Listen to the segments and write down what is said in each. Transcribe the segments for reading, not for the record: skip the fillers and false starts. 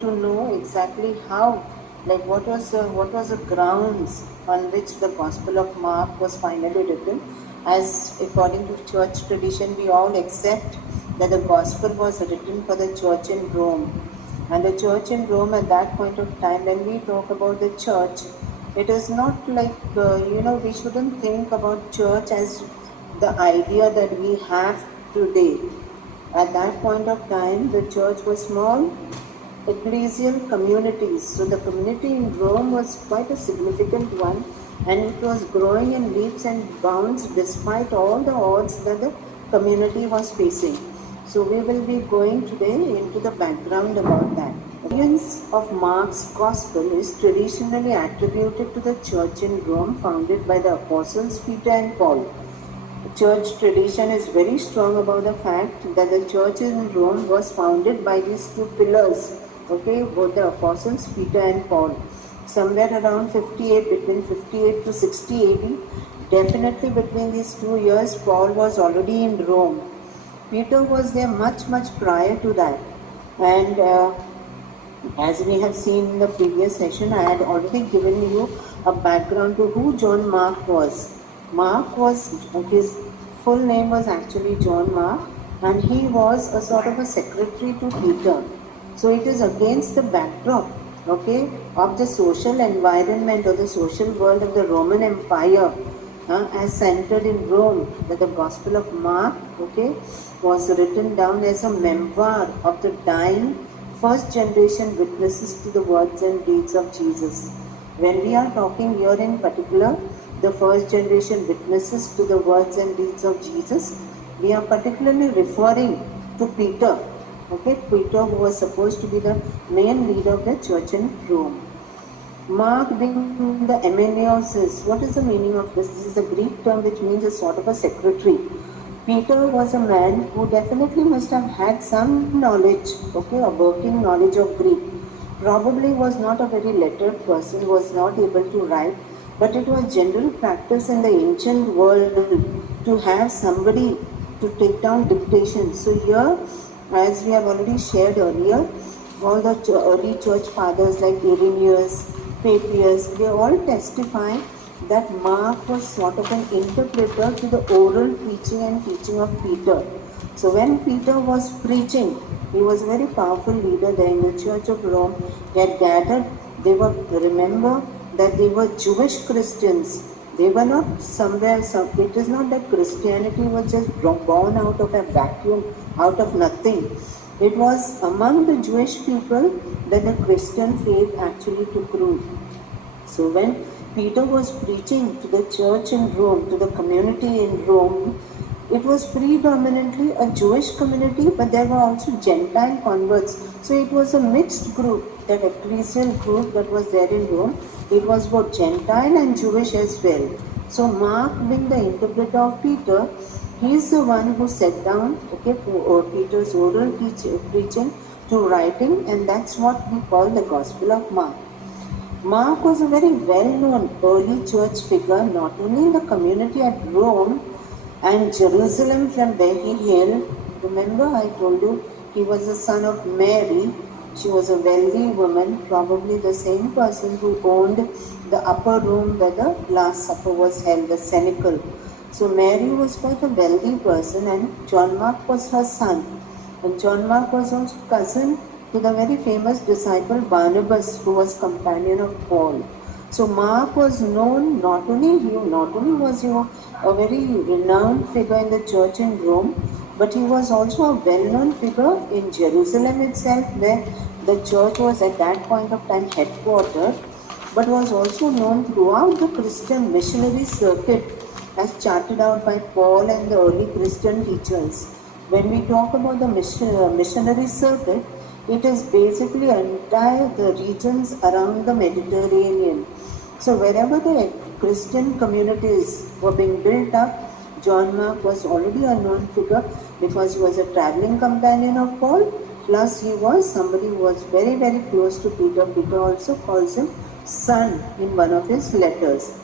to know exactly how, like what was the grounds on which the Gospel of Mark was finally written. As according to church tradition, we all accept that the Gospel was written for the church in Rome, and the church in Rome at that point of time. When we talk about the church, it is not like we shouldn't think about church as the idea that we have today. At that point of time, the church was small ecclesial communities. So the community in Rome was quite a significant one, and it was growing in leaps and bounds despite all the odds that the community was facing. So we will be going today into the background about that. The audience of Mark's Gospel is traditionally attributed to the church in Rome founded by the apostles Peter and Paul. Church tradition is very strong about the fact that the church in Rome was founded by these two pillars, okay, both the apostles Peter and Paul. Somewhere around 58, between 58 to 60 AD, definitely between these 2 years, Paul was already in Rome. Peter was there much prior to that. And as we have seen in the previous session, I had already given you a background to who John Mark was. Mark was, his full name was actually John Mark, and he was a sort of a secretary to Peter. So it is against the backdrop, okay, of the social environment or the social world of the Roman Empire, as centered in Rome, that the Gospel of Mark, okay, was written down as a memoir of the dying first generation witnesses to the words and deeds of Jesus. When we are talking here in particular, the first generation witnesses to the words and deeds of Jesus, we are particularly referring to Peter. Okay, Peter, who was supposed to be the main leader of the church in Rome. Mark being the Emmanuensis. What is the meaning of this? This is a Greek term which means a sort of a secretary. Peter was a man who definitely must have had some knowledge, okay, a working knowledge of Greek. Probably was not a very lettered person, was not able to write, but it was general practice in the ancient world to have somebody to take down dictation. So here, as we have already shared earlier, all the early church fathers like Irenaeus, Papias, they all testify that Mark was sort of an interpreter to the oral preaching and teaching of Peter. So when Peter was preaching, he was a very powerful leader there in the Church of Rome. They had gathered, remember that they were Jewish Christians. They were not somewhere, it is not that Christianity was just born out of a vacuum, out of nothing. It was among the Jewish people that the Christian faith actually took root. So when Peter was preaching to the church in Rome, to the community in Rome, it was predominantly a Jewish community, but there were also Gentile converts. So it was a mixed group, that ecclesial group that was there in Rome. It was both Gentile and Jewish as well. So Mark, being the interpreter of Peter, he is the one who set down, okay, Peter's oral preaching to writing, and that's what we call the Gospel of Mark. Mark was a very well-known early church figure, not only in the community at Rome and Jerusalem from where he hailed. Remember, I told you he was the son of Mary. She was a wealthy woman, probably the same person who owned the upper room where the Last Supper was held, the cenacle. So Mary was quite a wealthy person, and John Mark was her son. And John Mark was also cousin to the very famous disciple Barnabas, who was companion of Paul. So Mark was known, not only was he a very renowned figure in the church in Rome, but he was also a well-known figure in Jerusalem itself, where the church was at that point of time headquartered, but was also known throughout the Christian missionary circuit as charted out by Paul and the early Christian teachers. When we talk about the missionary circuit, it is basically entire the regions around the Mediterranean. So wherever the Christian communities were being built up, John Mark was already a known figure because he was a traveling companion of Paul, plus he was somebody who was very close to Peter. Peter also calls him son in one of his letters.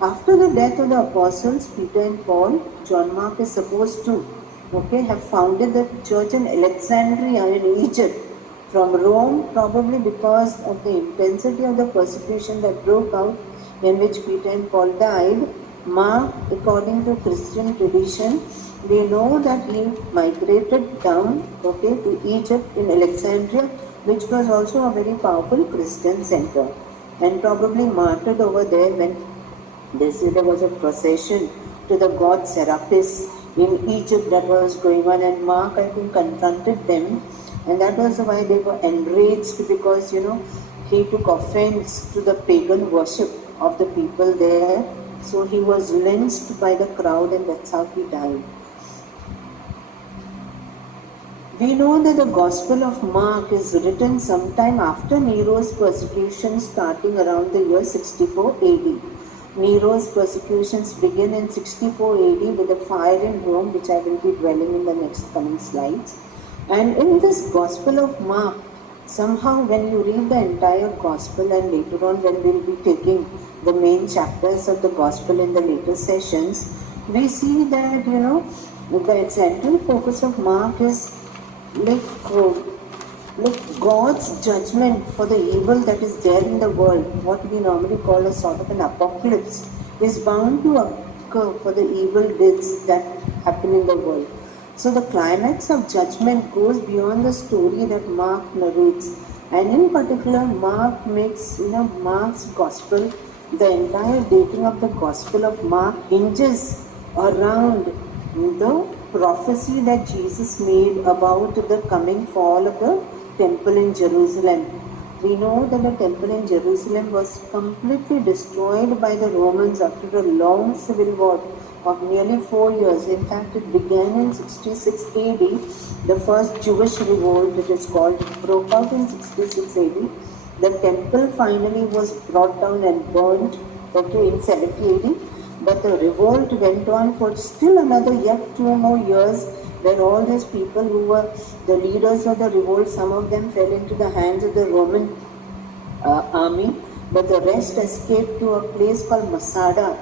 After the death of the apostles Peter and Paul, John Mark is supposed to have founded the church in Alexandria in Egypt. from Rome, probably because of the intensity of the persecution that broke out in which Peter and Paul died. Mark, according to Christian tradition, we know that he migrated down, to Egypt in Alexandria, which was also a very powerful Christian center, and probably martyred over there when they say there was a procession to the god Serapis in Egypt that was going on, and Mark, I think, confronted them, and that was why they were enraged, because he took offense to the pagan worship of the people there. So he was lynched by the crowd, and that's how he died. We know that the Gospel of Mark is written sometime after Nero's persecution, starting around the year 64 AD. Nero's persecutions begin in 64 AD with a fire in Rome, which I will be dwelling in the next coming slides. And in this Gospel of Mark, somehow when you read the entire Gospel, and later on when we'll be taking the main chapters of the Gospel in the later sessions, we see that, the central focus of Mark is like God's judgment for the evil that is there in the world, what we normally call a sort of an apocalypse, is bound to occur for the evil deeds that happen in the world. So the climax of judgment goes beyond the story that Mark narrates, and in particular, Mark makes, Mark's gospel, the entire dating of the Gospel of Mark hinges around the prophecy that Jesus made about the coming fall of the temple in Jerusalem. We know that the temple in Jerusalem was completely destroyed by the Romans after a long civil war of nearly 4 years. In fact, it began in 66 AD. The first Jewish revolt, it is called, broke out in 66 AD. The temple finally was brought down and burned, in 70 AD. But the revolt went on for still another yet 2 more years, where all these people who were the leaders of the revolt, some of them fell into the hands of the Roman army, but the rest escaped to a place called Masada,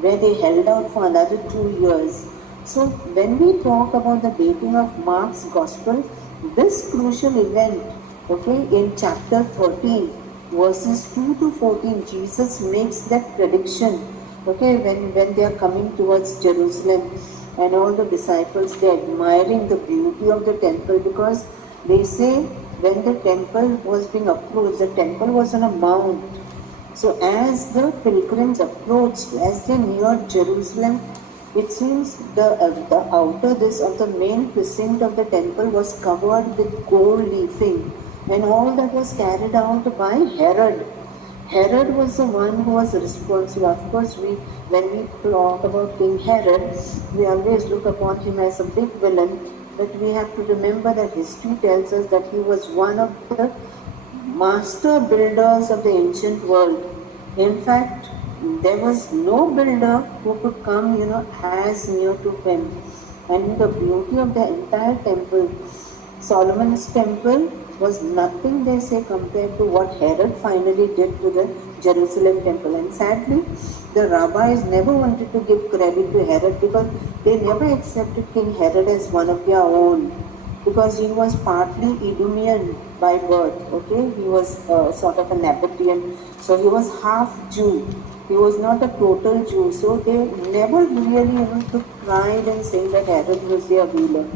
where they held out for another 2 years. So when we talk about the dating of Mark's Gospel, this crucial event, in chapter 13, verses 2 to 14, Jesus makes that prediction, when they are coming towards Jerusalem, and all the disciples, they are admiring the beauty of the temple, because they say when the temple was being approached, the temple was on a mount. So as the pilgrims approached, as they neared Jerusalem, it seems the outer this of the main precinct of the temple was covered with gold leafing, and all that was carried out by Herod. Herod was the one who was responsible. Of course, when we talk about King Herod, we always look upon him as a big villain, but we have to remember that history tells us that he was one of the master builders of the ancient world. In fact, there was no builder who could come, as near to him. And the beauty of the entire temple, Solomon's temple, was nothing, they say, compared to what Herod finally did to the Jerusalem temple. And sadly, the rabbis never wanted to give credit to Herod, because they never accepted King Herod as one of their own, because he was partly Idumean by birth, he was sort of a Nabatean, so he was half Jew. He was not a total Jew, so they never really took pride in saying that Herod was their ruler.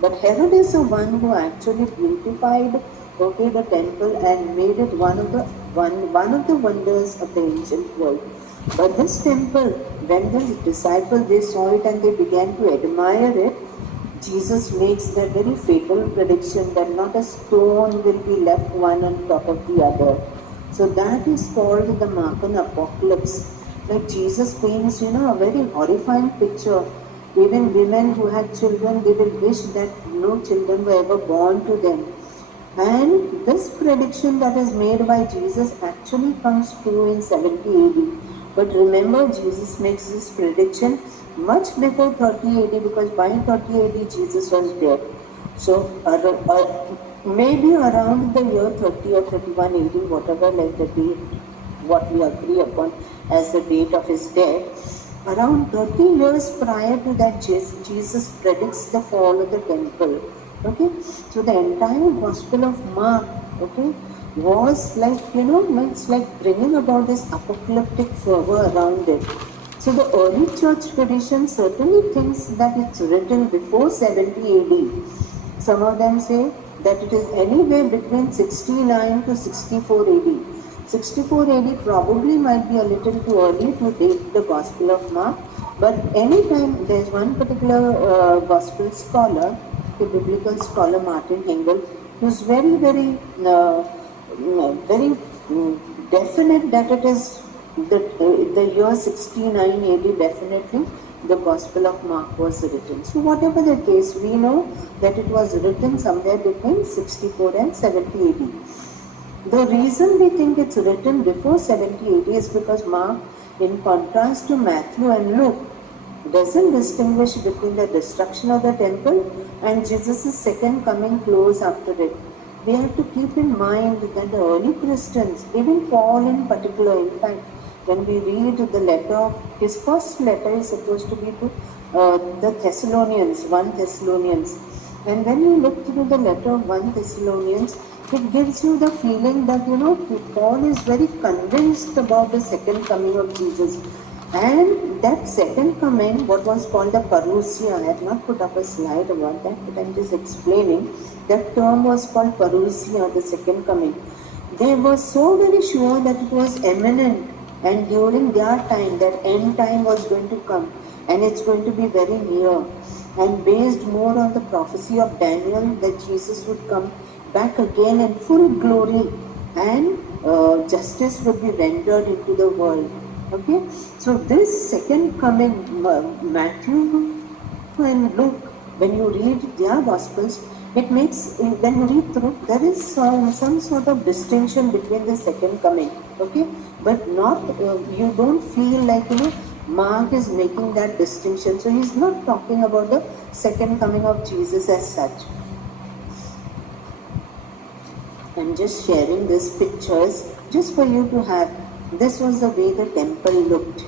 But Herod is the one who actually beautified, the temple and made it one of the wonders of the ancient world. But this temple, when the disciples, they saw it and they began to admire it, Jesus makes that very fatal prediction that not a stone will be left one on top of the other. So that is called the Markan Apocalypse. Like Jesus paints, a very horrifying picture. Even women who had children, they will wish that no children were ever born to them. And this prediction that is made by Jesus actually comes true in 70 AD. But remember, Jesus makes this prediction much before 30 AD, because by 30 AD Jesus was dead. So maybe around the year 30 or 31 AD, whatever, like the date, what we agree upon as the date of his death, around 30 years prior to that, Jesus predicts the fall of the temple. Okay, so the entire Gospel of Mark, okay, was like, it's like bringing about this apocalyptic fervor around it. So the early church tradition certainly thinks that it's written before 70 AD. Some of them say that it is anywhere between 69 to 64 AD. 64 AD probably might be a little too early to date the Gospel of Mark, but anytime there's one particular Gospel scholar, the biblical scholar Martin Engel, who's very, very, very definite that it is the year 69 AD, definitely the Gospel of Mark was written. So whatever the case, we know that it was written somewhere between 64 and 70 AD. The reason we think it's written before 70 AD is because Mark, in contrast to Matthew and Luke, doesn't distinguish between the destruction of the temple and Jesus' second coming close after it. We have to keep in mind that the early Christians, even Paul in particular, in fact, when we read the letter, his first letter is supposed to be to the Thessalonians, 1 Thessalonians. And when you look through the letter of 1 Thessalonians, it gives you the feeling that, Paul is very convinced about the second coming of Jesus. And that second coming, what was called the parousia, I have not put up a slide about that, but I'm just explaining. That term was called parousia, the second coming. They were so very sure that it was imminent, and during their time, that end time was going to come, and it's going to be very near. And based more on the prophecy of Daniel that Jesus would come back again in full glory, and justice would be rendered into the world. Okay, so this second coming, Matthew and Luke, when you read their Gospels, it makes, when you read through, there is some sort of distinction between the second coming, okay, but not, you don't feel like, Mark is making that distinction. So he's not talking about the second coming of Jesus as such. I'm just sharing these pictures just for you to have. This was the way the temple looked.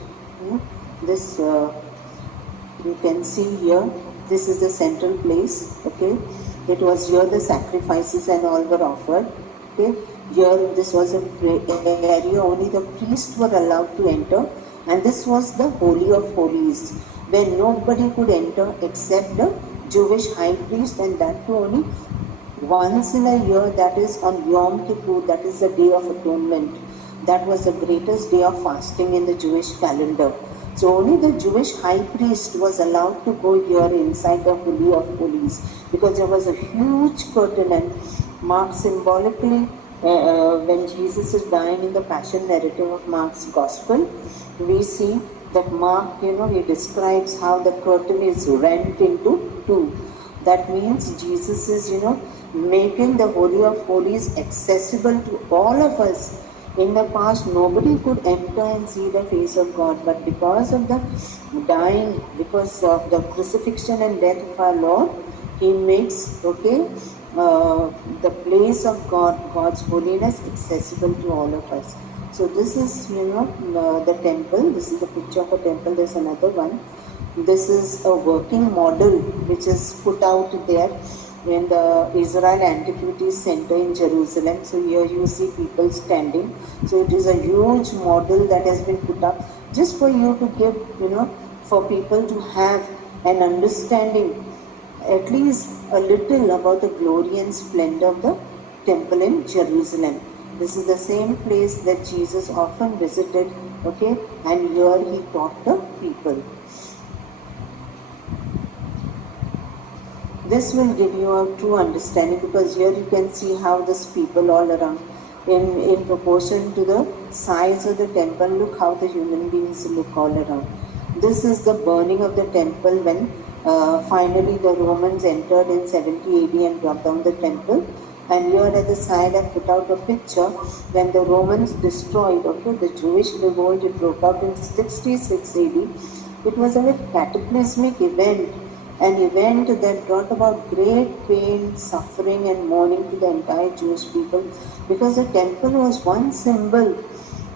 This you can see here. This is the central place. Okay, it was here the sacrifices and all were offered. Okay, here this was an area only the priests were allowed to enter, and this was the Holy of Holies, where nobody could enter except the Jewish high priest, and that too only once in a year, that is on Yom Kippur, that is the Day of Atonement. That was the greatest day of fasting in the Jewish calendar. So only the Jewish high priest was allowed to go here inside the Holy of Holies, because there was a huge curtain, and Mark symbolically, when Jesus is dying in the passion narrative of Mark's Gospel, we see that Mark, he describes how the curtain is rent into two. That means Jesus is, making the Holy of Holies accessible to all of us. In the past, nobody could enter and see the face of God, but because of the dying, because of the crucifixion and death of our Lord, He makes, the place of God, God's holiness, accessible to all of us. So this is, the temple. This is the picture of a temple. There's another one. This is a working model which is put out there in the Israel Antiquities Center in Jerusalem. So here you see people standing. So it is a huge model that has been put up just for you to give, for people to have an understanding, at least a little, about the glory and splendor of the temple in Jerusalem. This is the same place that Jesus often visited, okay, and here he taught the people. This will give you a true understanding, because here you can see how these people all around, in proportion to the size of the temple, look how the human beings look all around. This is the burning of the temple when finally the Romans entered in 70 AD and brought down the temple. And here at the side I put out a picture when the Romans destroyed, the Jewish revolt. It broke out in 66 AD. It was a very cataclysmic event, an event that brought about great pain, suffering and mourning to the entire Jewish people, because the temple was one symbol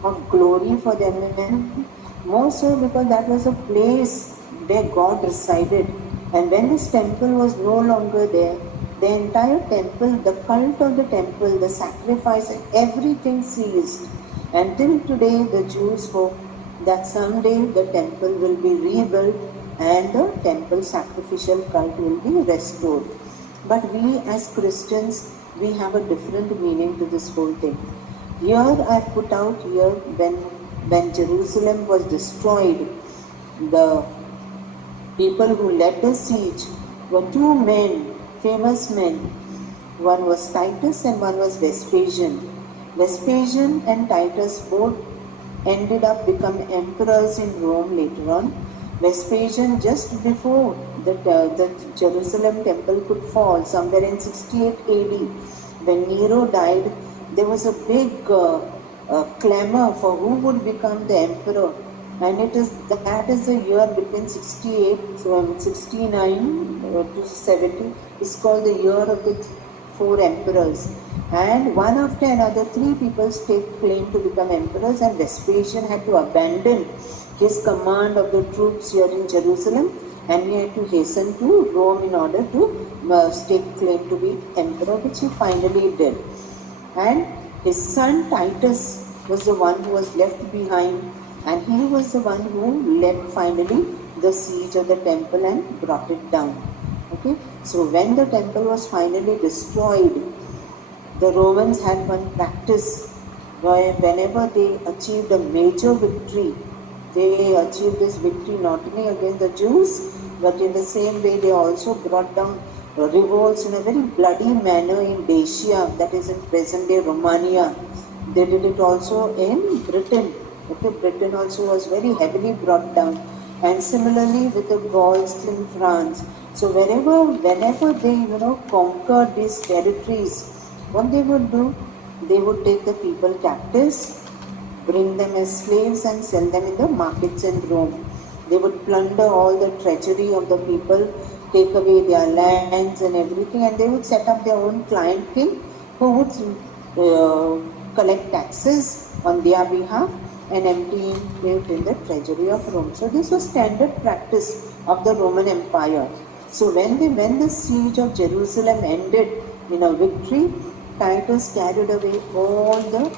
of glory for them, and more so because that was a place where God resided. And when this temple was no longer there, The entire temple, the cult of the temple, the sacrifice, everything ceased. Until today, the Jews hope that someday the temple will be rebuilt and the temple sacrificial cult will be restored. But we as Christians, we have a different meaning to this whole thing. Here I have put out here when Jerusalem was destroyed, the people who led the siege were two men, famous men. One was Titus and one was Vespasian. Vespasian and Titus both ended up becoming emperors in Rome later on. Vespasian, just before the Jerusalem temple could fall, somewhere in 68 AD, when Nero died, there was a big clamor for who would become the emperor. And that is the year between 68, so 69 to 70 is called the year of the four emperors. And one after another, three people take claim to become emperors, and Vespasian had to abandon his command of the troops here in Jerusalem, and he had to hasten to Rome in order to stake claim to be emperor, which he finally did. And his son Titus was the one who was left behind, and he was the one who led finally the siege of the temple and brought it down. Okay, so when the temple was finally destroyed, the Romans had one practice where whenever they achieved a major victory, they achieved this victory not only against the Jews, but in the same way they also brought down revolts in a very bloody manner in Dacia, that is in present-day Romania. They did it also in Britain. Okay, Britain also was very heavily brought down, and similarly with the Gauls in France. So whenever they conquered these territories, what they would do, they would take the people captives, bring them as slaves and sell them in the markets in Rome. They would plunder all the treasury of the people, take away their lands and everything, and they would set up their own client king who would collect taxes on their behalf and empty it in the treasury of Rome. So this was standard practice of the Roman Empire. So when the siege of Jerusalem ended in a victory, Titus carried away all the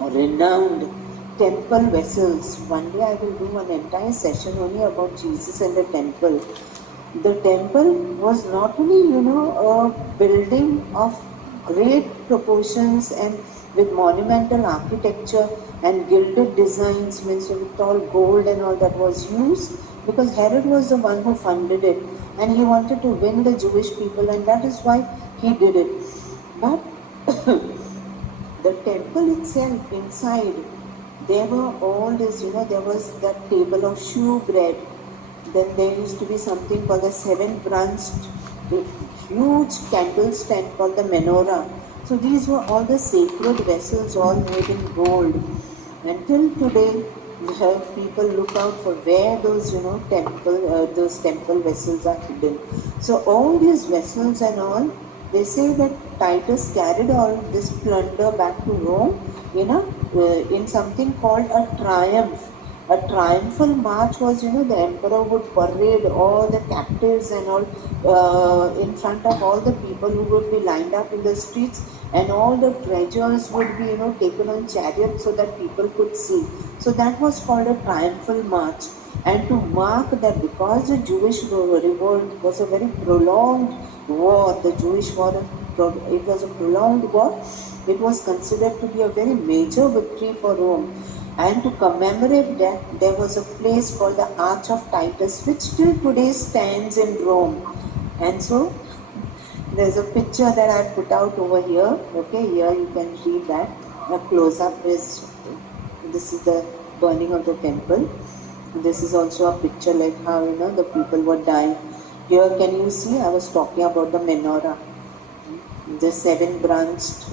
renowned temple vessels. One day I will do an entire session only about Jesus and the temple. The temple was not only a building of great proportions and with monumental architecture and gilded designs, means with all gold and all that was used, because Herod was the one who funded it and he wanted to win the Jewish people, and that is why he did it. But the temple itself, inside, there were all this, there was that table of shewbread. Then there used to be something called the seven-branched, huge candle stand called the menorah. So these were all the sacred vessels, all made in gold. Until today, people look out for where those, those temple vessels are hidden. So all these vessels and all, they say that Titus carried all this plunder back to Rome in something called a triumph. A triumphal march was, the emperor would parade all the captives and all in front of all the people who would be lined up in the streets, and all the treasures would be, taken on chariots so that people could see. So that was called a triumphal march. And to mark that, because the Jewish revolt was a very prolonged war, the Jewish war, it was a prolonged war, it was considered to be a very major victory for Rome. And to commemorate that, there was a place called the Arch of Titus, which till today stands in Rome. And so, there's a picture that I put out over here. Okay, here you can read that. A close-up is, this is the burning of the temple. This is also a picture like how, the people were dying. Here can you see, I was talking about the menorah. The seven-branched,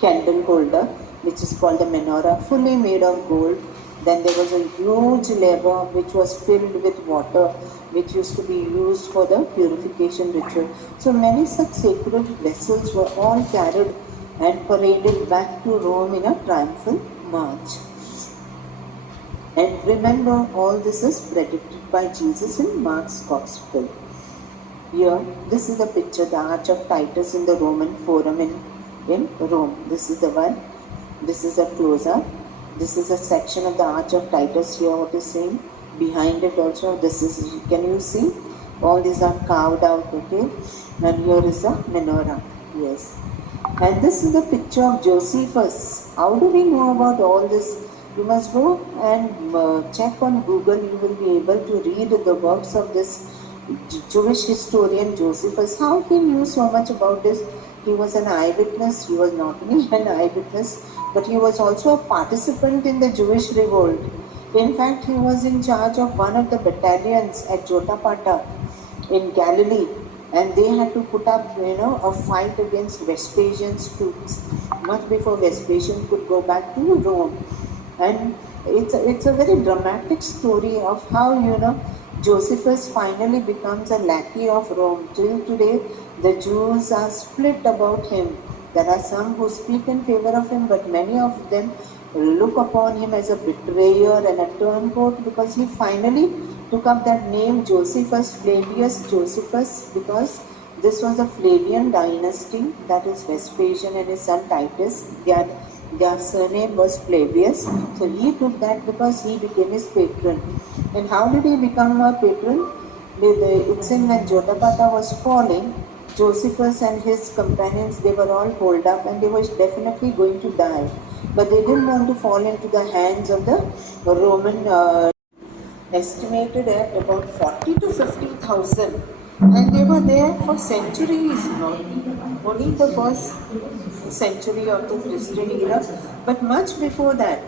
candle holder, which is called the menorah, fully made of gold. Then there was a huge laver which was filled with water, which used to be used for the purification ritual. So many such sacred vessels were all carried and paraded back to Rome in a triumphal march. And remember, all this is predicted by Jesus in Mark's Gospel. Here, this is a picture, the Arch of Titus in the Roman Forum in Rome. This is the one. This is a close-up. This is a section of the Arch of Titus here, what is saying. Behind it also, this is, can you see? All these are carved out, okay? And here is a menorah, yes. And this is the picture of Josephus. How do we know about all this? You must go and check on Google. You will be able to read the works of this Jewish historian Josephus. How he knew so much about this? He was an eyewitness. He was not only an eyewitness, but he was also a participant in the Jewish revolt. In fact, he was in charge of one of the battalions at Jotapata in Galilee, and they had to put up, a fight against Vespasian's troops much before Vespasian could go back to Rome. And it's a very dramatic story of how, Josephus finally becomes a lackey of Rome. Till today, the Jews are split about him. There are some who speak in favor of him, but many of them look upon him as a betrayer and a turncoat, because he finally took up that name Josephus, Flavius Josephus, because this was a Flavian dynasty, that is Vespasian and his son Titus. Their surname was Flavius. So he took that because he became his patron. And how did he become a patron? It's in when Jotapata was falling, Josephus and his companions, they were all holed up and they were definitely going to die. But they didn't want to fall into the hands of the Roman, estimated at about 40 to 50,000. And they were there for centuries, only the first century of the Christian era, but much before that.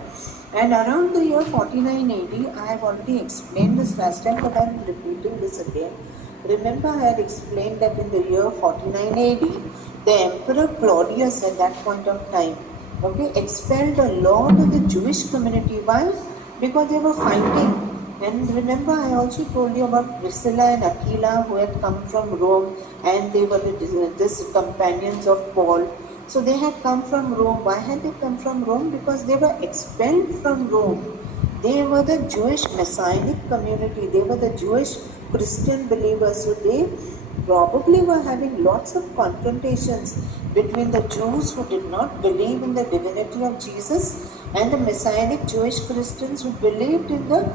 And around the year 49 AD, I have already explained this last time, but I am repeating this again. Remember, I had explained that in the year 49 AD, the Emperor Claudius at that point of time, expelled a lot of the Jewish community. Why? Because they were fighting. And remember, I also told you about Priscilla and Aquila, who had come from Rome, and they were the companions of Paul. So they had come from Rome. Why had they come from Rome? Because they were expelled from Rome. They were the Jewish Messianic community. They were the Jewish Christian believers. So they probably were having lots of confrontations between the Jews who did not believe in the divinity of Jesus and the Messianic Jewish Christians who believed in the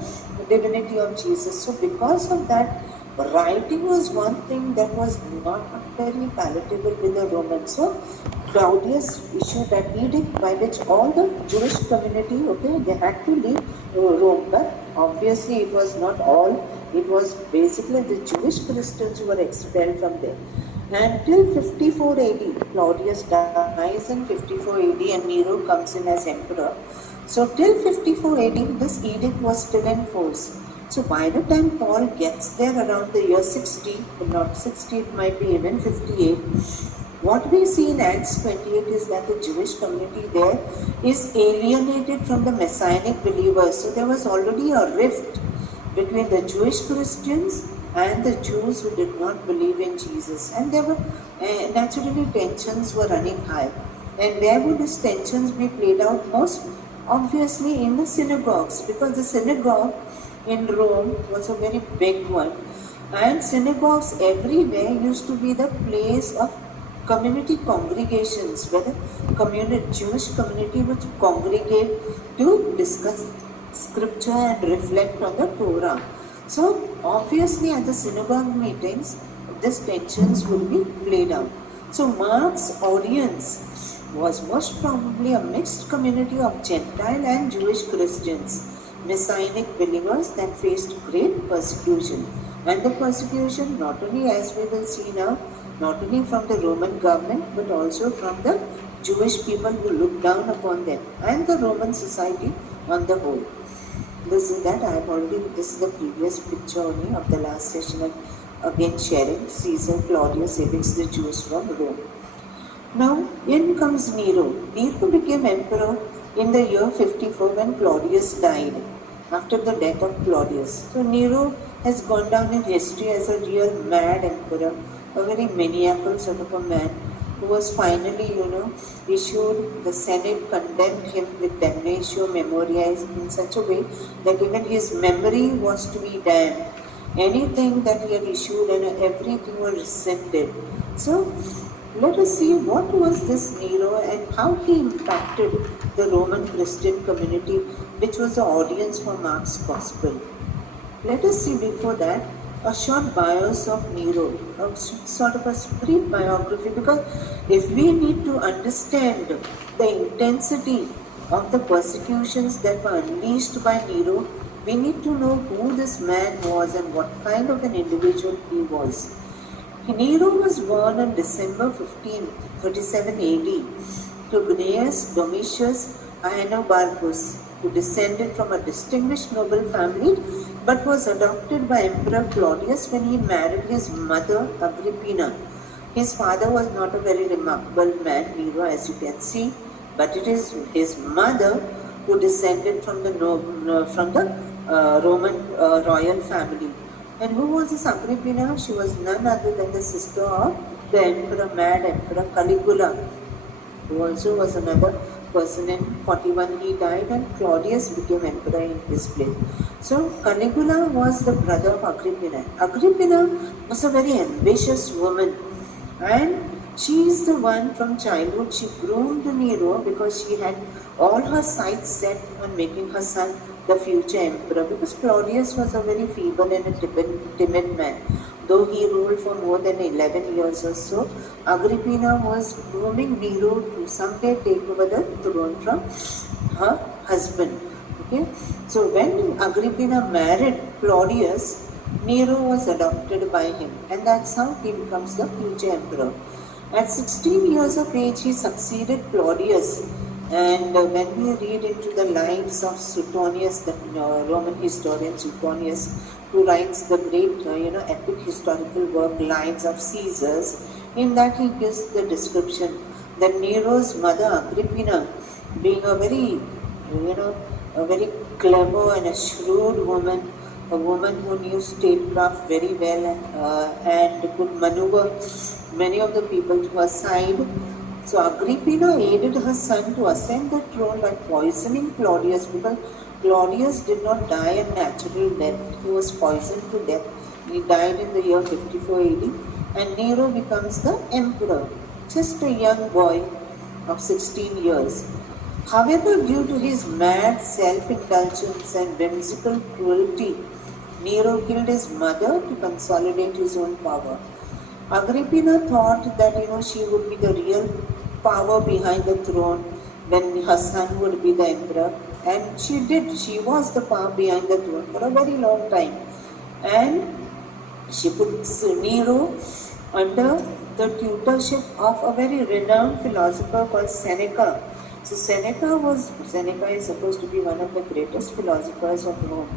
divinity of Jesus. So because of that, writing was one thing that was not very palatable with the Romans. So Claudius issued that edict by which all the Jewish community, they had to leave Rome. But obviously it was not all. It was basically the Jewish Christians who were expelled from there. And till 54 AD, Claudius dies in 54 AD and Nero comes in as emperor. So till 54 AD, this edict was still in force. So by the time Paul gets there around the year 60, not 60, it might be even 58, what we see in Acts 28 is that the Jewish community there is alienated from the Messianic believers. So there was already a rift between the Jewish Christians and the Jews who did not believe in Jesus. And there were naturally tensions were running high. And where would these tensions be played out most? Obviously in the synagogues, because the synagogue in Rome was a very big one. And synagogues everywhere used to be the place of community congregations, where the Jewish community would congregate to discuss scripture and reflect on the Torah. So obviously at the synagogue meetings, these tensions will be played out. So Mark's audience was most probably a mixed community of Gentile and Jewish Christians, Messianic believers that faced great persecution. And the persecution, not only as we will see now, not only from the Roman government, but also from the Jewish people who looked down upon them and the Roman society on the whole. This is the previous picture only of the last session, again sharing. Caesar Claudius evicts the Jews from Rome. Now, in comes Nero. Nero became emperor in the year 54 when Claudius died, after the death of Claudius. So Nero has gone down in history as a real mad emperor, a very maniacal sort of a man. who was finally, issued. The Senate condemned him with damnatio memoriae in such a way that even his memory was to be damned. Anything that he had issued and everything was rescinded. So let us see what was this Nero and how he impacted the Roman Christian community, which was the audience for Mark's Gospel. Let us see before that a short bios of Nero, a sort of a brief biography, because if we need to understand the intensity of the persecutions that were unleashed by Nero, we need to know who this man was and what kind of an individual he was. Nero was born on December 15, 37 AD to Gnaeus Domitius Aenobarbus, who descended from a distinguished noble family but was adopted by Emperor Claudius when he married his mother Agrippina. His father was not a very remarkable man, Nero, as you can see, but it is his mother who descended from the Roman royal family. And who was this Agrippina? She was none other than the sister of the mad Emperor Caligula, who also was another person. In 41 he died and Claudius became emperor in his place. So Caligula was the brother of Agrippina. Agrippina was a very ambitious woman, and she is the one from childhood. She groomed Nero because she had all her sights set on making her son the future emperor, because Claudius was a very feeble and a timid man. Though he ruled for more than 11 years or so, Agrippina was grooming Nero to someday take over the throne from her husband. Okay, so when Agrippina married Claudius, Nero was adopted by him, and that's how he becomes the future emperor. At 16 years of age, he succeeded Claudius. And when we read into the lives of Suetonius, the Roman historian Suetonius, who writes the great, epic historical work Lives of Caesars, in that he gives the description that Nero's mother Agrippina, being a very, a very clever and a shrewd woman, a woman who knew statecraft very well and could maneuver many of the people to her side. So Agrippina aided her son to ascend the throne by poisoning Claudius, because Claudius did not die a natural death. He was poisoned to death. He died in the year 54 AD, and Nero becomes the emperor, just a young boy of 16 years. However, due to his mad self-indulgence and whimsical cruelty, Nero killed his mother to consolidate his own power. Agrippina thought that she would be the real power behind the throne when her son would be the emperor, and she did. She was the power behind the throne for a very long time, and she put Nero under the tutorship of a very renowned philosopher called Seneca. So Seneca is supposed to be one of the greatest philosophers of Rome.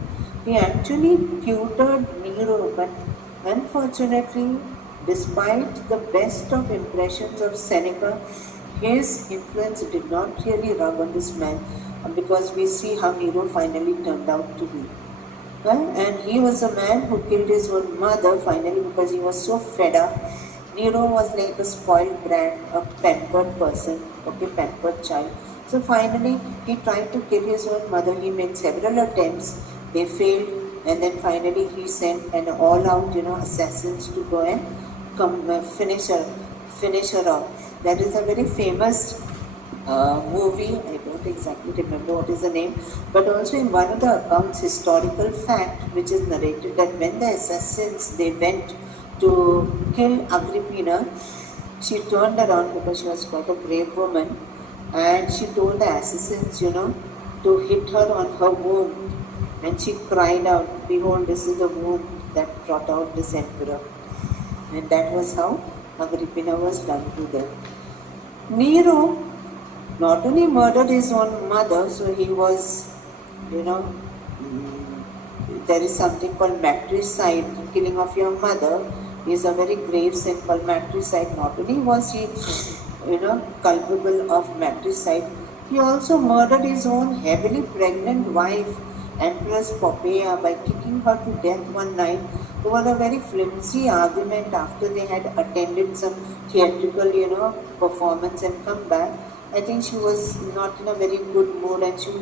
He actually tutored Nero, but unfortunately, despite the best of impressions of Seneca, his influence did not really rub on this man, because we see how Nero finally turned out to be. And he was a man who killed his own mother finally because he was so fed up. Nero was like a spoiled brat, a pampered person, pampered child. So finally, he tried to kill his own mother. He made several attempts. They failed, and then finally he sent an all-out, assassins to go and finish her off. That is a very famous movie. I don't exactly remember what is the name, but also in one of the accounts, historical fact which is narrated, that when the assassins they went to kill Agrippina, she turned around because she was quite a brave woman, and she told the assassins, to hit her on her womb, and she cried out, "Behold, this is the womb that brought out this emperor." And that was how Agrippina was done to them. Nero not only murdered his own mother, so he was, there is something called matricide, killing of your mother is a very grave sin called matricide. Not only was he, culpable of matricide, he also murdered his own heavily pregnant wife, Empress Poppaea, by kicking her to death one night over a very flimsy argument after they had attended some theatrical, performance and come back. I think she was not in a very good mood and she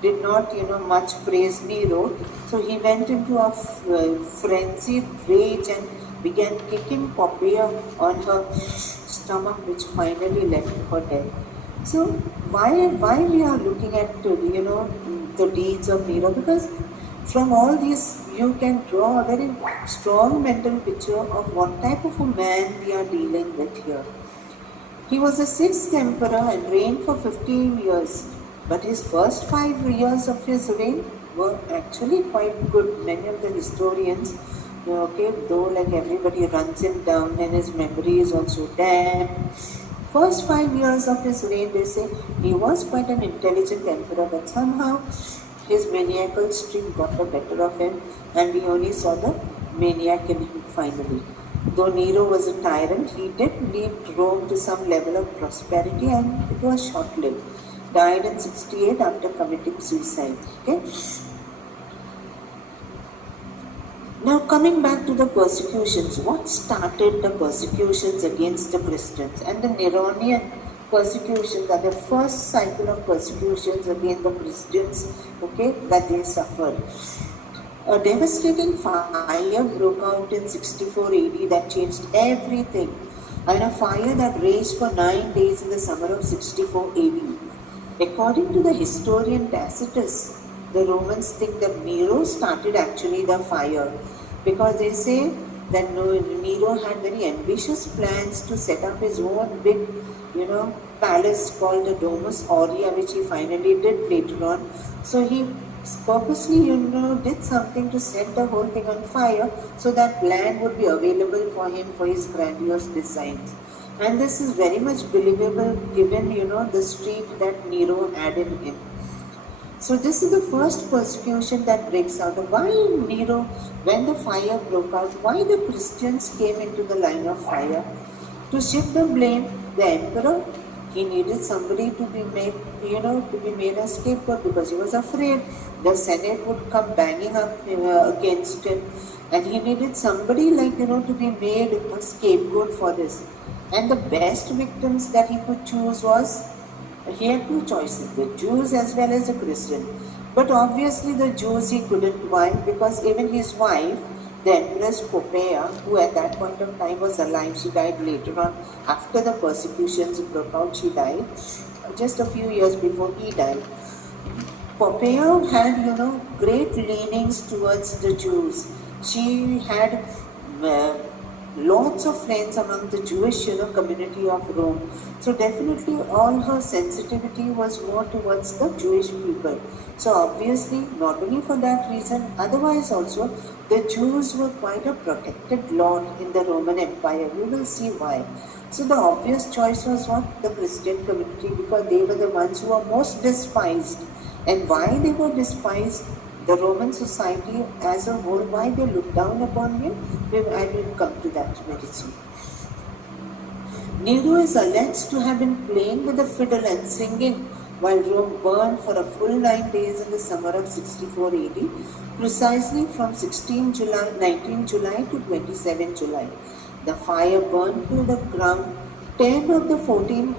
did not, much praise Nero. So he went into a frenzied rage and began kicking Poppaea on her stomach, which finally left her dead. So why we are looking at the deeds of Nero? Because from all these you can draw a very strong mental picture of what type of a man we are dealing with here. He was the sixth emperor and reigned for 15 years, but his first 5 years of his reign were actually quite good. Many of the historians, okay, though like everybody runs him down and his memory is also damp. First 5 years of his reign, they say he was quite an intelligent emperor, but somehow his maniacal streak got the better of him, and we only saw the maniac in him finally. Though Nero was a tyrant, he did lead Rome to some level of prosperity, and it was short lived. Died in 68 after committing suicide. Okay. Now, coming back to the persecutions, what started the persecutions against the Christians? And the Neronian persecutions are the first cycle of persecutions against the Christians, okay, that they suffered. A devastating fire broke out in 64 AD that changed everything, and a fire that raged for 9 days in the summer of 64 AD. According to the historian Tacitus, the Romans think that Nero started actually the fire, because they say that Nero had very ambitious plans to set up his own big, palace called the Domus Aurea, which he finally did later on. So he purposely, did something to set the whole thing on fire so that land would be available for him for his grandiose designs. And this is very much believable given, the streak that Nero had in him. So this is the first persecution that breaks out. Why Nero, when the fire broke out, why the Christians came into the line of fire? To shift the blame, the emperor, he needed somebody to be made, to be made a scapegoat because he was afraid the Senate would come banging up against him, and he needed somebody like to be made a scapegoat for this. And the best victims that he could choose was, he had two choices, the Jews as well as the Christian. But obviously the Jews he couldn't. Why? Because even his wife, the Empress Poppaea, who at that point of time was alive, she died later on after the persecutions broke out. She died just a few years before he died. Poppaea had, great leanings towards the Jews. She had lots of friends among the Jewish, community of Rome. So definitely all her sensitivity was more towards the Jewish people. So obviously, not only for that reason, otherwise also, the Jews were quite a protected lot in the Roman Empire. We will see why. So the obvious choice was what? The Christian community, because they were the ones who were most despised. And why they were despised? The Roman society as a whole, why they looked down upon him, I will come to that very soon. Nero is alleged to have been playing with the fiddle and singing while Rome burned for a full 9 days in the summer of 64 AD, precisely from 19 July to 27 July. The fire burned to the ground 10 of the 14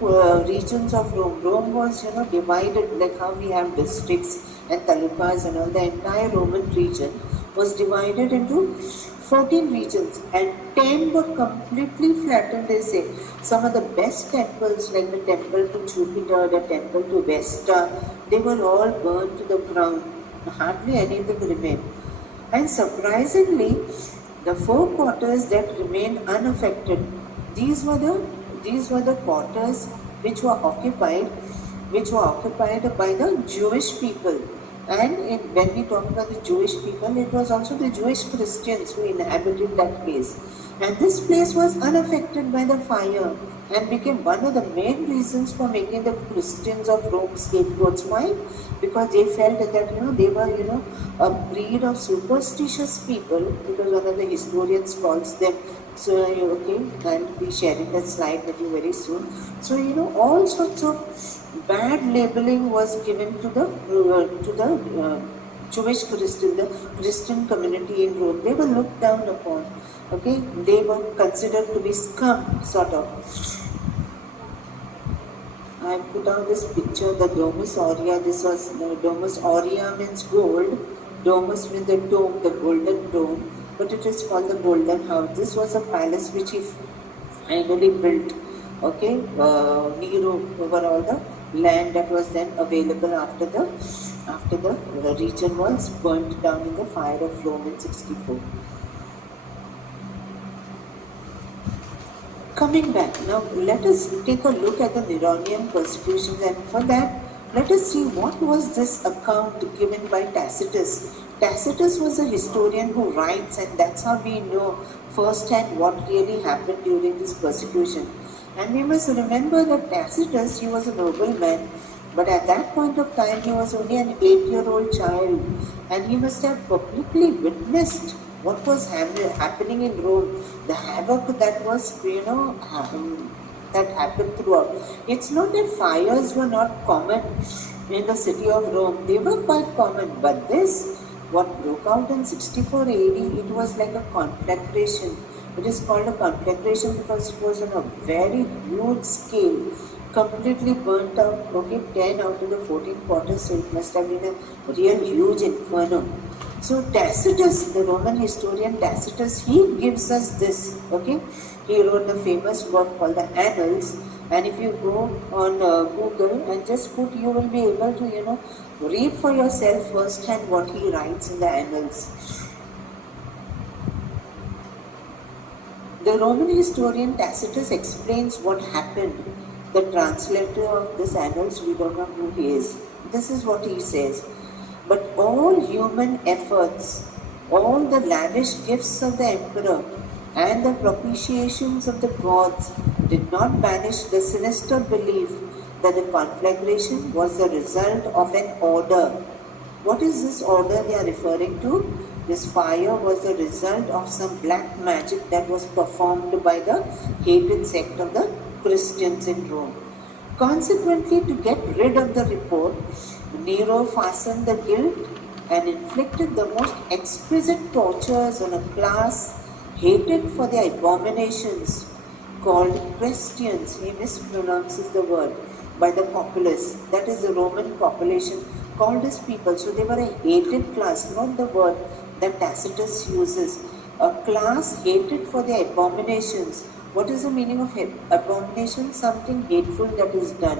regions of Rome. Rome was, divided like how we have districts and talukas and all. The entire Roman region was divided into 14 regions, and 10 were completely flattened, they say. Some of the best temples, like the temple to Jupiter, the temple to Vesta, they were all burned to the ground. Hardly anything remained. And surprisingly, the 4 quarters that remained unaffected, these were the quarters which were occupied by the Jewish people. And when we talk about the Jewish people, it was also the Jewish Christians who inhabited that place. And this place was unaffected by the fire and became one of the main reasons for making the Christians of Rome scapegoats. Why? Because they felt that they were a breed of superstitious people, because one of the historians calls them. So okay, I'll be sharing that slide with you very soon. So all sorts of bad labeling was given to the Jewish Christian, the Christian community in Rome, they were looked down upon. Okay, they were considered to be scum, sort of. I put out this picture, the Domus Aurea. This was Domus Aurea means gold. Domus means the dome, the golden dome. But it is called the Golden House. This was a palace which he finally built. Okay, Nero over all the land that was then available after the region was burnt down in the fire of Rome in 64. Coming back, now let us take a look at the Neronian persecutions, and for that, let us see what was this account given by Tacitus. Tacitus was a historian who writes, and that's how we know firsthand what really happened during this persecution. And we must remember that Tacitus, he was a nobleman, but at that point of time, he was only an 8-year-old child, and he must have publicly witnessed what was happening in Rome, the havoc that was, that happened throughout. It's not that fires were not common in the city of Rome, they were quite common, but this, what broke out in 64 AD, it was like a conflagration. It is called a conflagration because it was on a very huge scale, completely burnt out, okay, 10 out of the 14 quarters, so it must have been a real huge inferno. So Tacitus, the Roman historian Tacitus, he gives us this, okay. He wrote the famous work called the Annals, and if you go on Google and just put, you will be able to, read for yourself firsthand what he writes in the Annals. The Roman historian Tacitus explains what happened. The translator of this Annals, we don't know who he is. This is what he says. But all human efforts, all the lavish gifts of the emperor, and the propitiations of the gods did not banish the sinister belief that the conflagration was the result of an order. What is this order they are referring to? This fire was the result of some black magic that was performed by the hated sect of the Christians in Rome. Consequently, to get rid of the report, Nero fastened the guilt and inflicted the most exquisite tortures on a class hated for their abominations called Christians. He mispronounces the word, by the populace, that is the Roman population, called as people. So they were a hated class, not the word that Tacitus uses. A class hated for their abominations. What is the meaning of abomination? Something hateful that is done.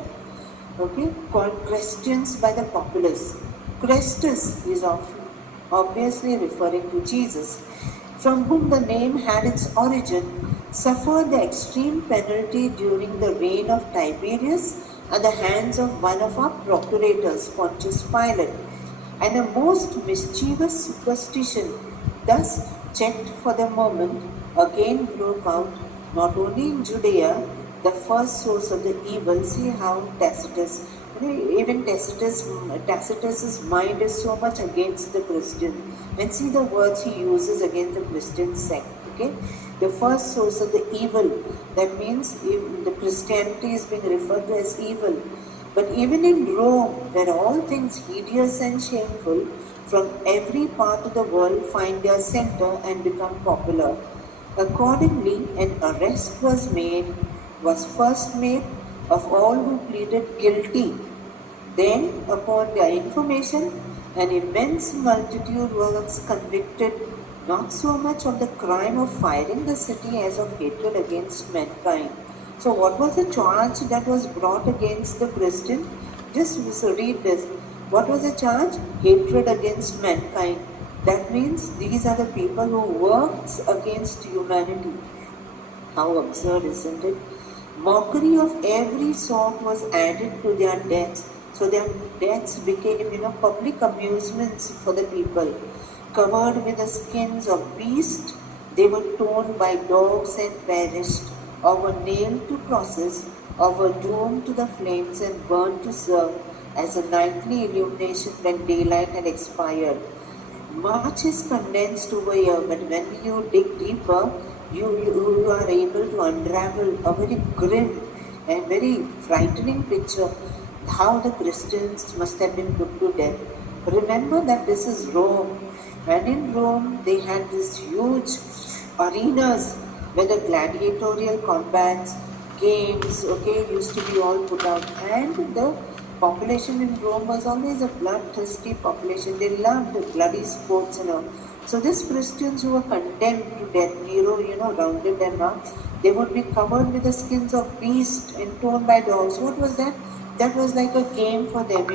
Okay, called Christians by the populace. Christus is obviously referring to Jesus, from whom the name had its origin, suffered the extreme penalty during the reign of Tiberius at the hands of one of our procurators, Pontius Pilate, and a most mischievous superstition, thus checked for the moment, again broke out not only in Judea, the first source of the evil. See how Tacitus, even Tacitus's mind is so much against the Christians. And see the words he uses against the Christian sect. Okay, the first source of the evil. That means the Christianity is being referred to as evil. But even in Rome, where all things hideous and shameful from every part of the world find their center and become popular. Accordingly, an arrest was first made of all who pleaded guilty. Then, upon their information, an immense multitude was convicted not so much of the crime of firing the city as of hatred against mankind. So, what was the charge that was brought against the Christian? Just read this. What was the charge? Hatred against mankind. That means these are the people who works against humanity. How absurd, isn't it? Mockery of every sort was added to their deaths. So their deaths became, public amusements for the people. Covered with the skins of beasts, they were torn by dogs and perished, or were nailed to crosses, or were doomed to the flames and burned to serve as a nightly illumination when daylight had expired. Much is condensed over here, but when you dig deeper, you are able to unravel a very grim and very frightening picture how the Christians must have been put to death. Remember that this is Rome, and in Rome they had these huge arenas where the gladiatorial combats, games, okay, used to be all put out, and the population in Rome was always a bloodthirsty population. They loved the bloody sports and all. So these Christians who were condemned to death, Nero, rounded them up. They would be covered with the skins of beasts and torn by dogs. What was that? That was like a game for them.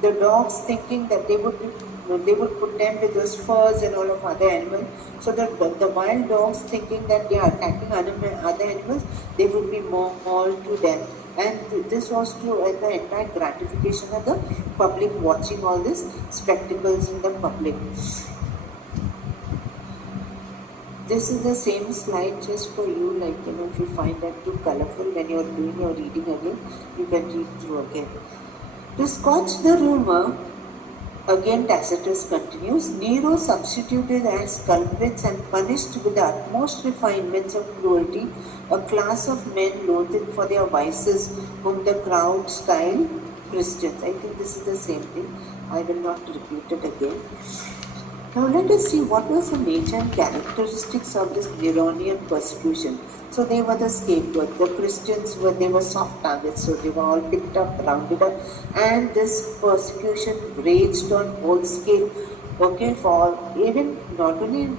The dogs thinking that they would put them with those furs and all of other animals. So the wild dogs thinking that they are attacking other animals, they would be mauled to death. And this was to the entire gratification of the public watching all these spectacles in the public. This is the same slide just for you, like, if you find that too colorful when you're doing your reading again, you can read through again. To scotch the rumor, again Tacitus continues, Nero substituted as culprits and punished with the utmost refinements of cruelty a class of men loathed for their vices, whom the crowd styled Christians. I think this is the same thing. I will not repeat it again. Now let us see what was the nature and characteristics of this Neronian persecution. So they were the scapegoat. The Christians they were soft targets, so they were all picked up, rounded up, and this persecution raged on whole scale. Okay, for even not only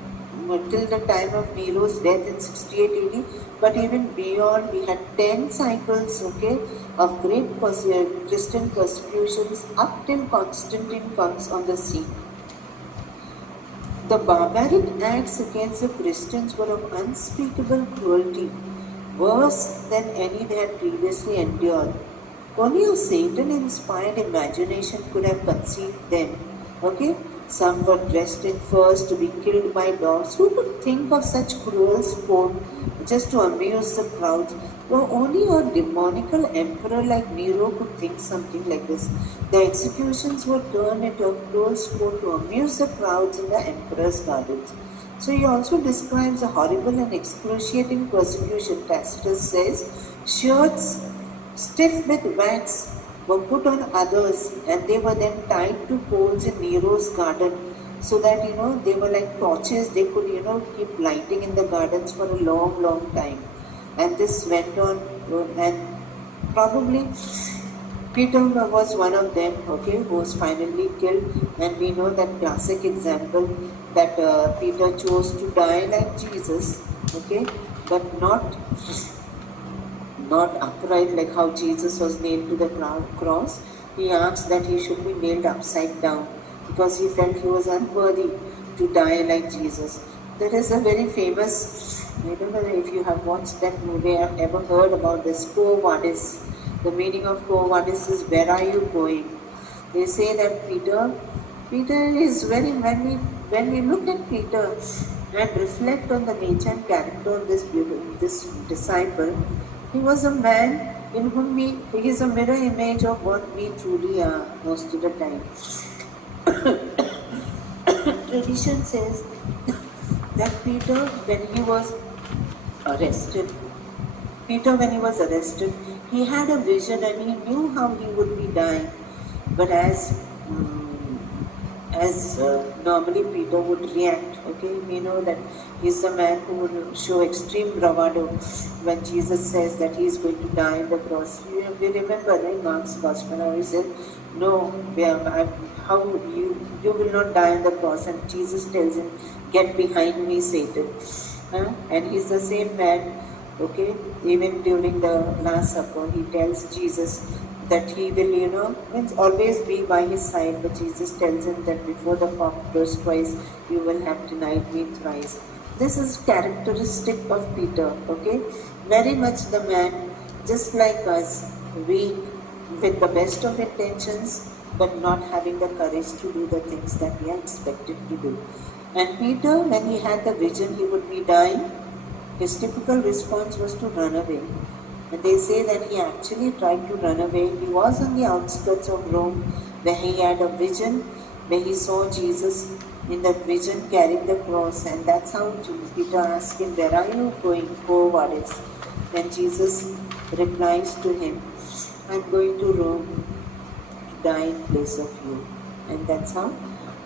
till the time of Nero's death in 68 AD, but even beyond, we had 10 cycles, okay, of great Christian persecutions up till Constantine comes on the scene. The barbaric acts against the Christians were of unspeakable cruelty, worse than any they had previously endured. Only a Satan-inspired imagination could have conceived them. Okay? Some were dressed in furs to be killed by dogs. Who could think of such cruel sport just to amuse the crowds? Well, only a demonical emperor like Nero could think something like this. The executions were turned into a cruel sport to amuse the crowds in the emperor's gardens. So he also describes a horrible and excruciating persecution. Tacitus says, shirts stiff with wax were put on others, and they were then tied to poles in Nero's garden, so that they were like torches. They could keep lighting in the gardens for a long time. And this went on, and probably Peter was one of them, okay, who was finally killed. And we know that classic example that Peter chose to die like Jesus, okay, but not upright like how Jesus was nailed to the cross. He asked that he should be nailed upside down because he felt he was unworthy to die like Jesus. There is a very famous, I don't know if you have watched that movie or ever heard about this, Quo Vadis. The meaning of Quo Vadis is, where are you going? They say that Peter is very, when we look at Peter and reflect on the nature and character of this disciple, he was a man in whom he is a mirror image of what we truly are most of the time. Tradition says that Peter, when he was arrested, he had a vision and he knew how he would be dying. But as normally Peter would react, okay, we know that he's the man who would show extreme bravado when Jesus says that he is going to die on the cross. We remember in Mark's Gospel how he said, no, how you will not die on the cross, and Jesus tells him, get behind me, Satan. And he's the same man, okay, even during the Last Supper, he tells Jesus that he will, always be by his side, but Jesus tells him that before the cock crows twice, you will have denied me thrice. This is characteristic of Peter, okay? Very much the man, just like us, weak, with the best of intentions, but not having the courage to do the things that we are expected to do. And Peter, when he had the vision he would be dying, his typical response was to run away. And they say that he actually tried to run away. He was on the outskirts of Rome, where he had a vision, where he saw Jesus in that vision carrying the cross. And that's how Peter asked him, where are you going? Quo vadis? And Jesus replies to him, I'm going to Rome to die in place of you. And that's how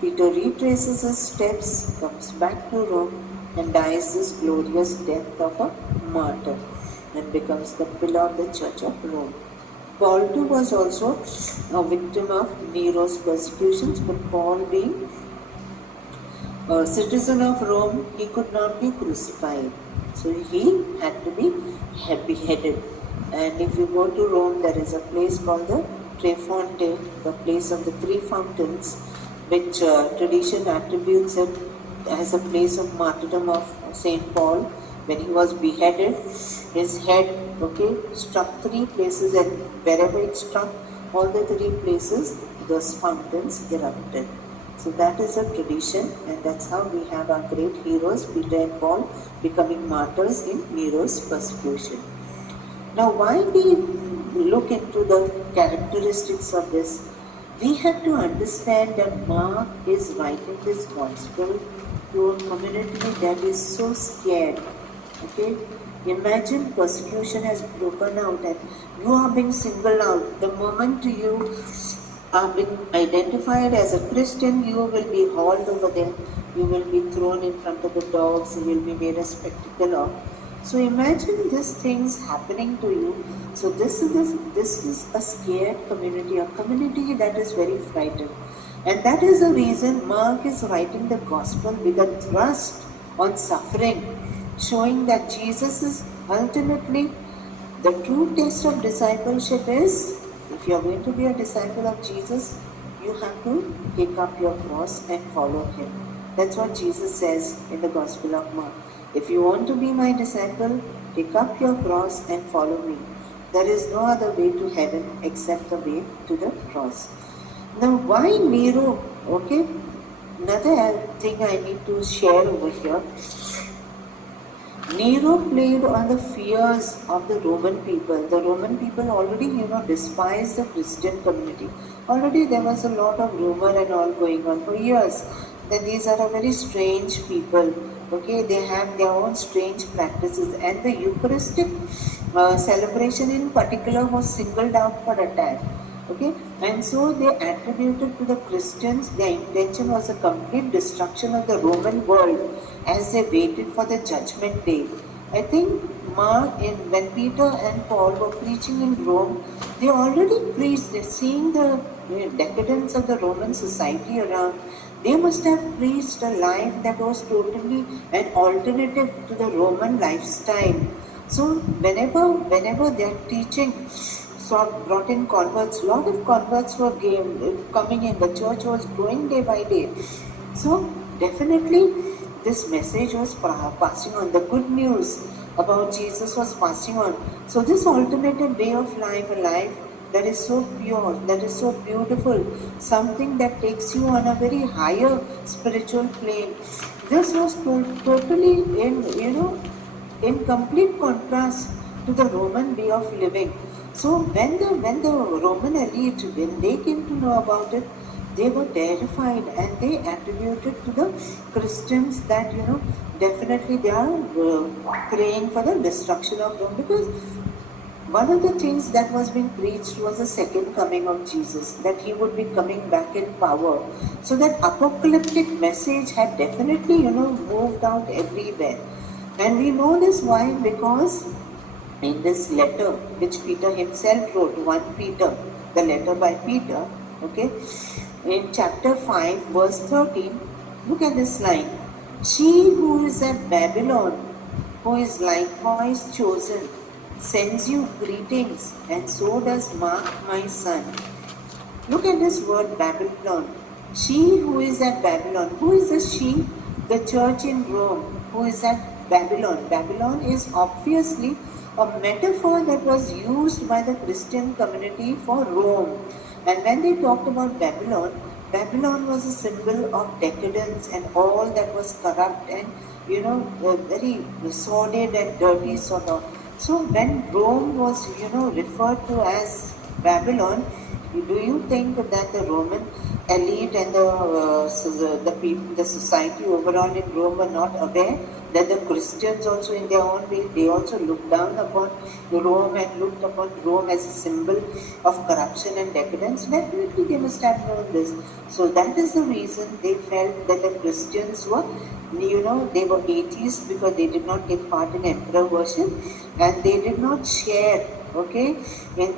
Peter retraces his steps, comes back to Rome, and dies this glorious death of a martyr and becomes the pillar of the Church of Rome. Paul too was also a victim of Nero's persecutions, but Paul being a citizen of Rome, he could not be crucified. So he had to be beheaded. And if you go to Rome, there is a place called the Tre Fonte, the place of the three fountains, which tradition attributes it as a place of martyrdom of Saint Paul. When he was beheaded, his head, struck three places, and wherever it struck, all the three places, those fountains erupted. So that is a tradition, and that's how we have our great heroes, Peter and Paul, becoming martyrs in Nero's persecution. Now, why we look into the characteristics of this, we have to understand that Mark is writing this gospel to a community that is so scared. Okay? Imagine persecution has broken out and you are being singled out. The moment you are being identified as a Christian, you will be hauled over there. You will be thrown in front of the dogs. You will be made a spectacle of. So imagine these things happening to you. So this is a scared community, a community that is very frightened. And that is the reason Mark is writing the gospel with a thrust on suffering, showing that Jesus is ultimately the true test of discipleship is, if you are going to be a disciple of Jesus, you have to take up your cross and follow him. That's what Jesus says in the Gospel of Mark. If you want to be my disciple, take up your cross and follow me. There is no other way to heaven except the way to the cross. Now, why Nero? Okay, another thing I need to share over here. Nero played on the fears of the Roman people. The Roman people already, despised the Christian community. Already there was a lot of rumor and all going on for years that these are a very strange people. Okay, they have their own strange practices, and the Eucharistic celebration in particular was singled out for attack. Okay, and so they attributed to the Christians, their intention was a complete destruction of the Roman world as they waited for the judgment day. I think when Peter and Paul were preaching in Rome, they already preached, seeing the decadence of the Roman society around. They must have preached a life that was totally an alternative to the Roman lifestyle. So whenever their teaching brought in converts, a lot of converts were coming in. The church was growing day by day. So definitely this message was passing on. The good news about Jesus was passing on. So this alternative way of life, a life that is so pure, that is so beautiful, something that takes you on a very higher spiritual plane. This was totally in complete contrast to the Roman way of living. So when the Roman elite, when they came to know about it, they were terrified, and they attributed to the Christians that definitely they are praying for the destruction of Rome, because one of the things that was being preached was the second coming of Jesus, that he would be coming back in power. So that apocalyptic message had definitely moved out everywhere. And we know this why? Because in this letter which Peter himself wrote, 1 Peter, the letter by Peter, okay, in chapter 5 verse 13, look at this line. She who is at Babylon, who is likewise chosen, sends you greetings, and so does Mark my son. Look at this word Babylon. She who is at Babylon. Who is the she? The church in Rome. Who is at Babylon? Babylon is obviously a metaphor that was used by the Christian community for Rome. And when they talked about Babylon, Babylon was a symbol of decadence and all that was corrupt and very sordid and dirty sort of. So when Rome was referred to as Babylon, Do you think that the Roman elite and the society overall in Rome were not aware that the Christians also in their own way, they also looked down upon Rome and looked upon Rome as a symbol of corruption and decadence? Definitely they must have known this. So that is the reason they felt that the Christians were, they were atheists because they did not take part in emperor worship, and they did not share, okay, in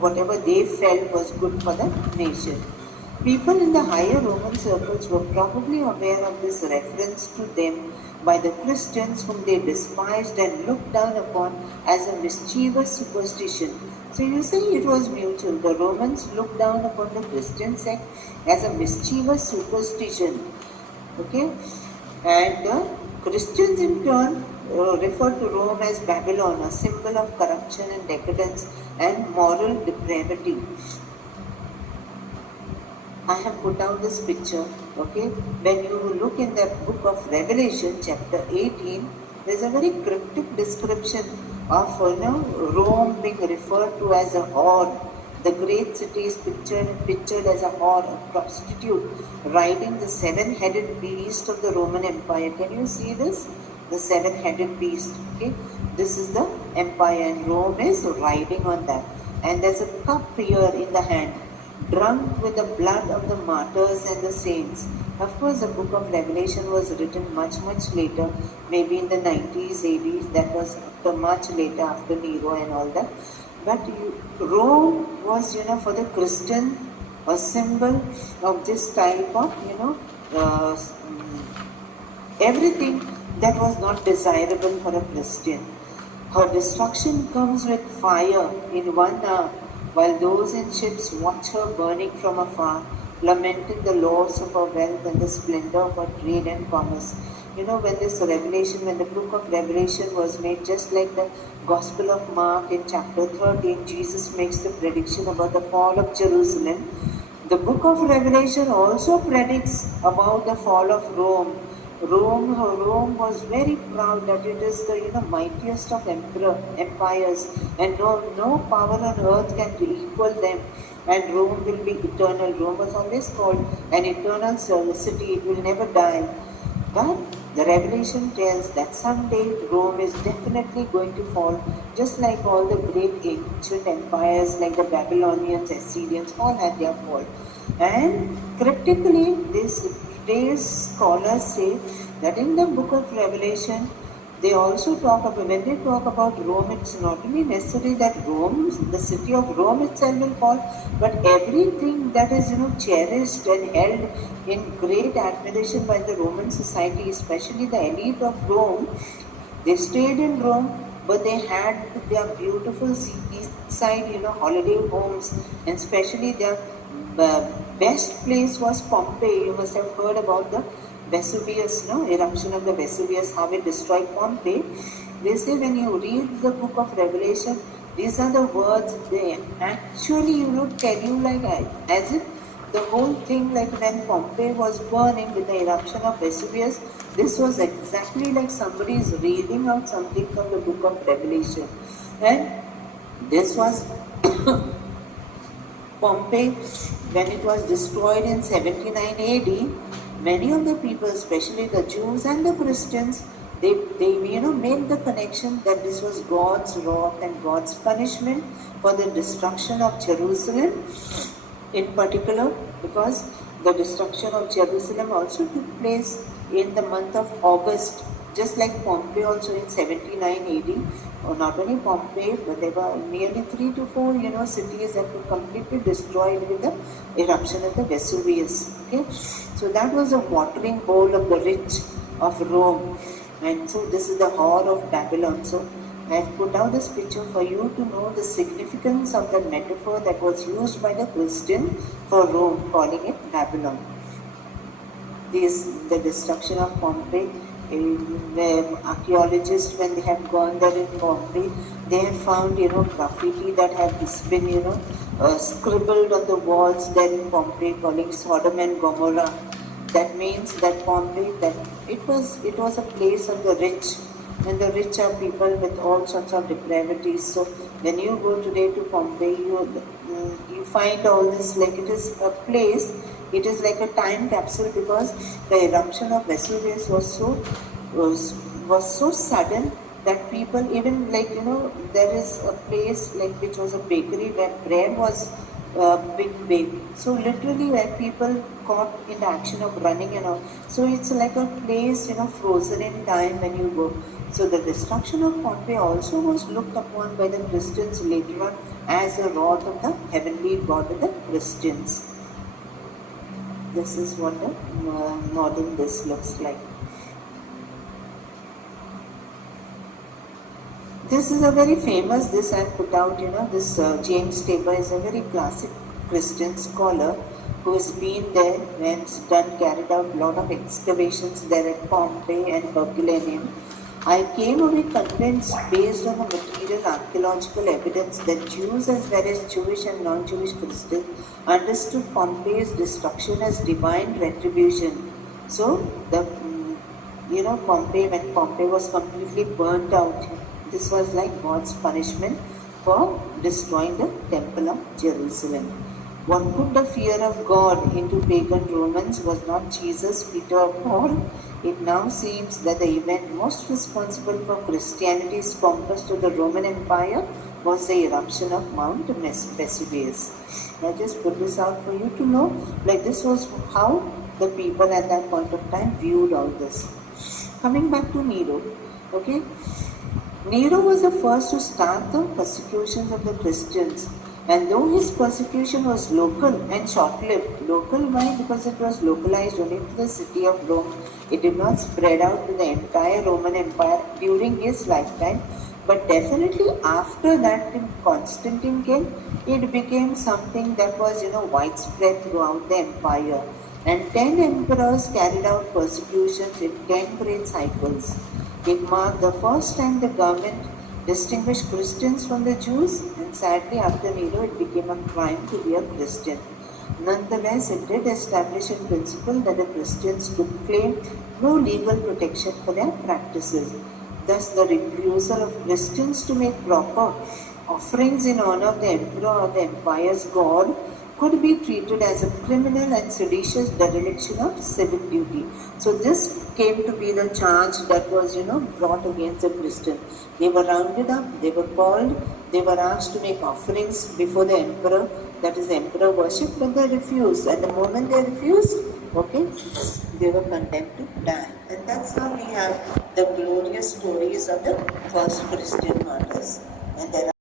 whatever they felt was good for the nation. People in the higher Roman circles were probably aware of this reference to them by the Christians, whom they despised and looked down upon as a mischievous superstition. So you see, it was mutual. The Romans looked down upon the Christian sect as a mischievous superstition. Okay, and the Christians in turn referred to Rome as Babylon, a symbol of corruption and decadence and moral depravity. I have put out this picture, okay? When you look in the book of Revelation, chapter 18, there's a very cryptic description of Rome being referred to as a whore. The great city is pictured as a whore, a prostitute, riding the seven-headed beast of the Roman Empire. Can you see this? The seven-headed beast, okay? This is the empire, and Rome is riding on that. And there's a cup here in the hand, drunk with the blood of the martyrs and the saints. Of course, the book of Revelation was written much, much later, maybe in the 90s, 80s, that was after much later, after Nero and all that. But Rome was, for the Christian, a symbol of this type of, everything that was not desirable for a Christian. Her destruction comes with fire in one hour, while those in ships watch her burning from afar, lamenting the loss of her wealth and the splendor of her trade and commerce. When when the book of Revelation was made, just like the Gospel of Mark in chapter 13, Jesus makes the prediction about the fall of Jerusalem. The book of Revelation also predicts about the fall of Rome. Rome was very proud that it is the mightiest of empires, and no power on earth can equal them. And Rome will be eternal. Rome was always called an eternal city; it will never die. But the Revelation tells that someday Rome is definitely going to fall, just like all the great ancient empires like the Babylonians, Assyrians, all had their fall. And cryptically, today's scholars say that in the book of Revelation, they also talk about, when they talk about Rome, it's not only necessary that the city of Rome itself will fall, but everything that is, cherished and held in great admiration by the Roman society, especially the elite of Rome, they stayed in Rome, but they had their beautiful seaside, holiday homes, and especially their best place was Pompeii. You must have heard about the Vesuvius, eruption of the Vesuvius, how it destroyed Pompeii. They say when you read the book of Revelation, these are the words they actually, tell you like as if the whole thing, like when Pompeii was burning with the eruption of Vesuvius, this was exactly like somebody is reading out something from the book of Revelation. And this was Pompeii, when it was destroyed in 79 AD, many of the people, especially the Jews and the Christians, they made the connection that this was God's wrath and God's punishment for the destruction of Jerusalem in particular, because the destruction of Jerusalem also took place in the month of August, just like Pompeii also in 79 AD. Or not only Pompeii, but there were nearly 3 to 4 cities that were completely destroyed with the eruption of the Vesuvius. Okay, so that was a watering hole of the rich of Rome, and so this is the whore of Babylon. So I have put out this picture for you to know the significance of the metaphor that was used by the Christian for Rome, calling it Babylon. The destruction of Pompeii. The archaeologists, when they have gone there in Pompeii, they have found graffiti that have been scribbled on the walls there in Pompeii, calling Sodom and Gomorrah. That means that Pompeii, that it was a place of the rich, and the rich are people with all sorts of depravities. So When you go today to Pompeii, you find all this, like it is a place, it is like a time capsule, because the eruption of Vesuvius was, was so sudden that people, even like, there is a place like which was a bakery where bread was big baked. So literally where people caught in the action of running and all. So it's like a place, frozen in time when you go. So the destruction of Pompeii also was looked upon by the Christians later on as a wrath of the heavenly God of the Christians. This is what the modern this looks like. This is a very famous, this I put out, this James Tabor is a very classic Christian scholar who has been there and carried out a lot of excavations there at Pompeii and Herculaneum. I came away convinced, based on the material archaeological evidence, that Jews as well as Jewish and non-Jewish Christians understood Pompeii's destruction as divine retribution. So the Pompeii, when Pompeii was completely burnt out, this was like God's punishment for destroying the Temple of Jerusalem. What put the fear of God into pagan Romans was not Jesus, Peter, or Paul. It now seems that the event most responsible for Christianity's conquest of the Roman Empire was the eruption of Mount Vesuvius. I just put this out for you to know, like this was how the people at that point of time viewed all this. Coming back to Nero, okay, Nero was the first to start the persecutions of the Christians, and though his persecution was local and short-lived, local why? Because it was localized only to the city of Rome. It did not spread out to the entire Roman Empire during his lifetime, but definitely after that, when Constantine came, it became something that was, widespread throughout the empire. And 10 emperors carried out persecutions in 10 great cycles. It marked the first time the government distinguished Christians from the Jews, and sadly, after Nero, it became a crime to be a Christian. Nonetheless, it did establish in principle that the Christians could claim no legal protection for their practices. Thus, the refusal of Christians to make proper offerings in honor of the emperor or the empire's god could be treated as a criminal and seditious dereliction of civic duty. So this came to be the charge that was, brought against the Christians. They were rounded up, they were called, they were asked to make offerings before the emperor, that is emperor worship, but they refused. And the moment they refused, okay, they were condemned to die. And that's how we have the glorious stories of the first Christian martyrs. And there